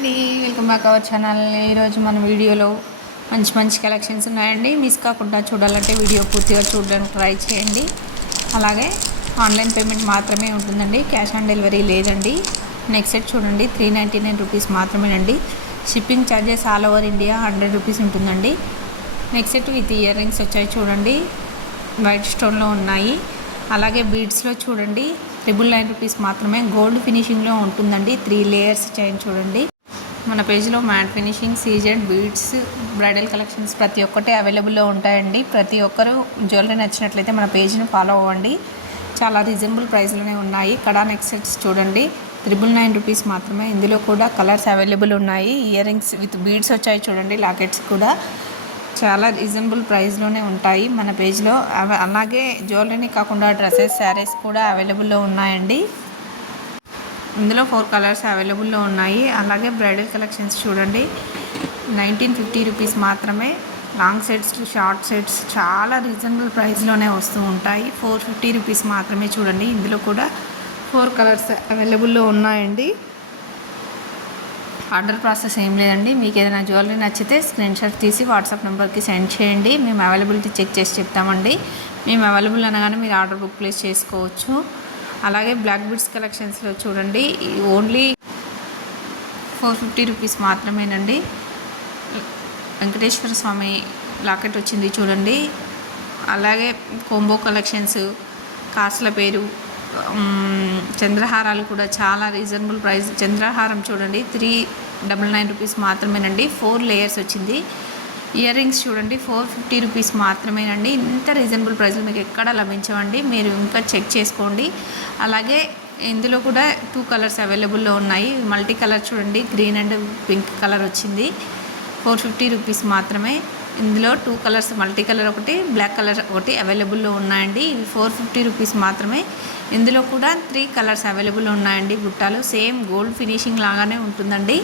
అండి, welcome back our channel. ఈరోజు మన వీడియోలో మంచి మంచి కలెక్షన్స్ ఉన్నాయండి. మిస్ కాకుండా చూడాలంటే వీడియో పూర్తిగా చూడడానికి ట్రై చేయండి. అలాగే ఆన్లైన్ పేమెంట్ మాత్రమే ఉంటుందండి, క్యాష్ ఆన్ డెలివరీ లేదండి. నెక్స్ట్ సెట్ చూడండి, 399 రూపీస్ మాత్రమేనండి. Shipping charges all over India 100 rupees ఉంటుందండి. Next set with earrings వచ్చాయి చూడండి, వైట్ స్టోన్లో ఉన్నాయి. అలాగే బీడ్స్లో చూడండి 999 రూపీస్ మాత్రమే, గోల్డ్ ఫినిషింగ్లో ఉంటుందండి. 3 లేయర్స్ చైన్ చూడండి. మన పేజ్లో matte finishing, CZ, beads, bridal collections ప్రతి ఒక్కటి అవైలబుల్లో ఉంటాయండి. ప్రతి ఒక్కరు జ్యువెలరీ నచ్చినట్లయితే మన పేజ్ని ఫాలో అవ్వండి. చాలా రీజనబుల్ ప్రైస్లోనే ఉన్నాయి. కడా నెక్ సెట్స్ చూడండి, 999 రూపీస్ మాత్రమే. ఇందులో కూడా కలర్స్ అవైలబుల్ ఉన్నాయి. ఇయర్ రింగ్స్ విత్ బీడ్స్ వచ్చాయి చూడండి, లాకెట్స్ కూడా చాలా రీజనబుల్ ప్రైస్లోనే ఉంటాయి మన పేజ్లో. అలాగే జ్యువెలరీని కాకుండా డ్రెస్సెస్, శారీస్ కూడా అవైలబుల్లో ఉన్నాయండి. ఇందులో 4 కలర్స్ అవైలబుల్లో ఉన్నాయి. అలాగే బ్రైడల్ కలెక్షన్స్ చూడండి, 1950 రూపీస్ మాత్రమే. లాంగ్ సెట్స్, షార్ట్ సెట్స్ చాలా రీజనబుల్ ప్రైస్లోనే వస్తూ ఉంటాయి. 450 రూపీస్ మాత్రమే చూడండి. ఇందులో కూడా 4 కలర్స్ అవైలబుల్లో ఉన్నాయండి. ఆర్డర్ ప్రాసెస్ ఏం లేదండి. మీకు ఏదైనా జ్యువెలరీ నచ్చితే స్క్రీన్ షాట్ తీసి వాట్సాప్ నెంబర్కి సెండ్ చేయండి. మేము అవైలబిలిటీ చెక్ చేసి చెప్తామండి. మేము అవైలబుల్ అనగానే మీరు ఆర్డర్ బుక్ ప్లేస్ చేసుకోవచ్చు. అలాగే బ్లాక్ బీడ్స్ కలెక్షన్స్లో చూడండి, ఓన్లీ 450 రూపీస్ మాత్రమేనండి. వెంకటేశ్వర స్వామి లాకెట్ వచ్చింది చూడండి. అలాగే కోంబో కలెక్షన్స్, కాసుల పేరు, చంద్రహారాలు కూడా చాలా రీజనబుల్ ప్రైస్. చంద్రహారం చూడండి 399 రూపీస్ మాత్రమేనండి. 4 లేయర్స్ వచ్చింది. ఇయర్ రింగ్స్ చూడండి 450 రూపీస్ మాత్రమేనండి. ఇంత రీజనబుల్ ప్రైస్లో మీకు ఎక్కడ లభించవండి, మీరు ఇంకా చెక్ చేసుకోండి. అలాగే ఇందులో కూడా 2 కలర్స్ అవైలబుల్లో ఉన్నాయి. మల్టీ కలర్ చూడండి, గ్రీన్ అండ్ పింక్ కలర్ వచ్చింది. 450 రూపీస్ మాత్రమే. ఇందులో 2 కలర్స్, మల్టీ కలర్ ఒకటి, బ్లాక్ కలర్ ఒకటి అవైలబుల్లో ఉన్నాయండి. ఇవి 450 రూపీస్ మాత్రమే. ఇందులో కూడా 3 కలర్స్ అవైలబుల్ ఉన్నాయండి. బుట్టాలు సేమ్ గోల్డ్ ఫినిషింగ్ లాగానే ఉంటుందండి.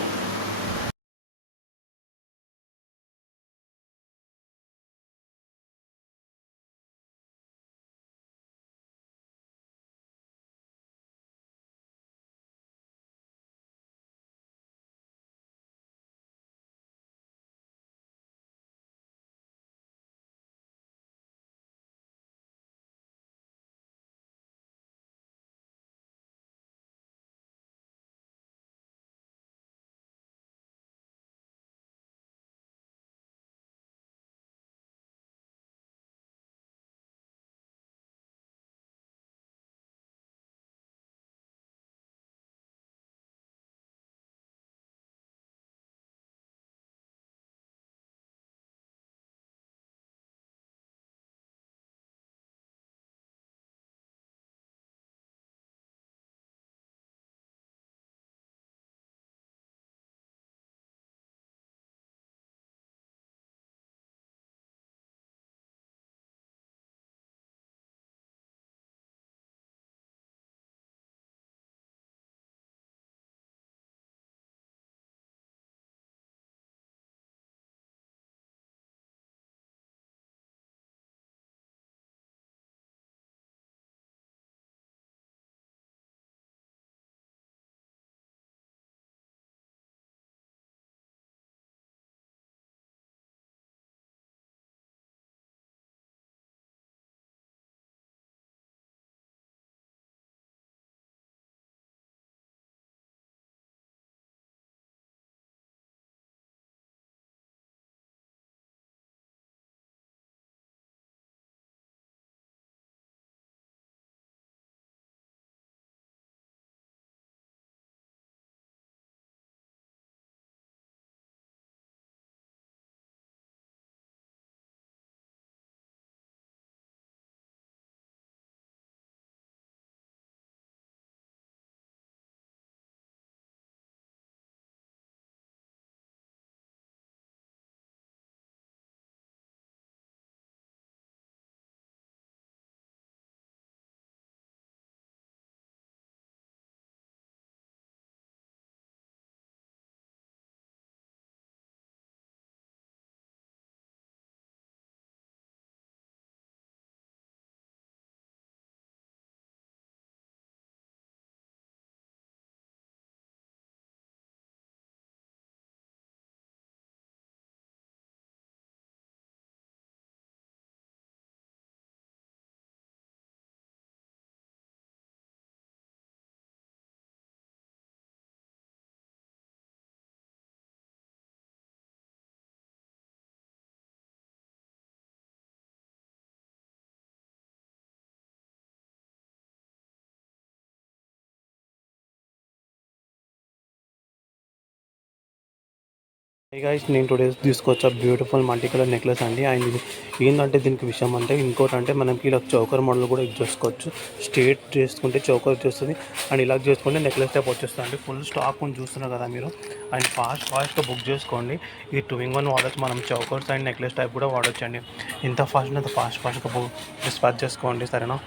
హే గైస్, నేను టుడే తీసుకొచ్చా బ్యూటిఫుల్ మల్టీ కలర్ నెక్లెస్ అండి. అండ్ ఇది ఏంటంటే దీనికి విషయం అంటే ఇంకోటి అంటే మనకి ఇలా చౌకర్ మోడల్ కూడా యూజ్ చేసుకోవచ్చు. స్ట్రేట్ చేసుకుంటే చౌకర్ వచ్చేస్తుంది అండ్ ఇలా చేసుకుంటే నెక్లెస్ టైప్ వచ్చేస్తుంది అండి. ఫుల్ స్టాక్ ఉంది చూస్తున్నారు కదా మీరు. అండ్ ఫాస్ట్గా బుక్ చేసుకోండి. ఇది 2-in-1 వాడచ్చు. మనం చౌకర్స్ అండ్ నెక్లెస్ టైప్ కూడా వాడచ్చు అండి. ఎంత ఫాస్ట్ అంత ఫాస్ట్గా డిస్పాచ్ చేసుకోండి, సరేనా.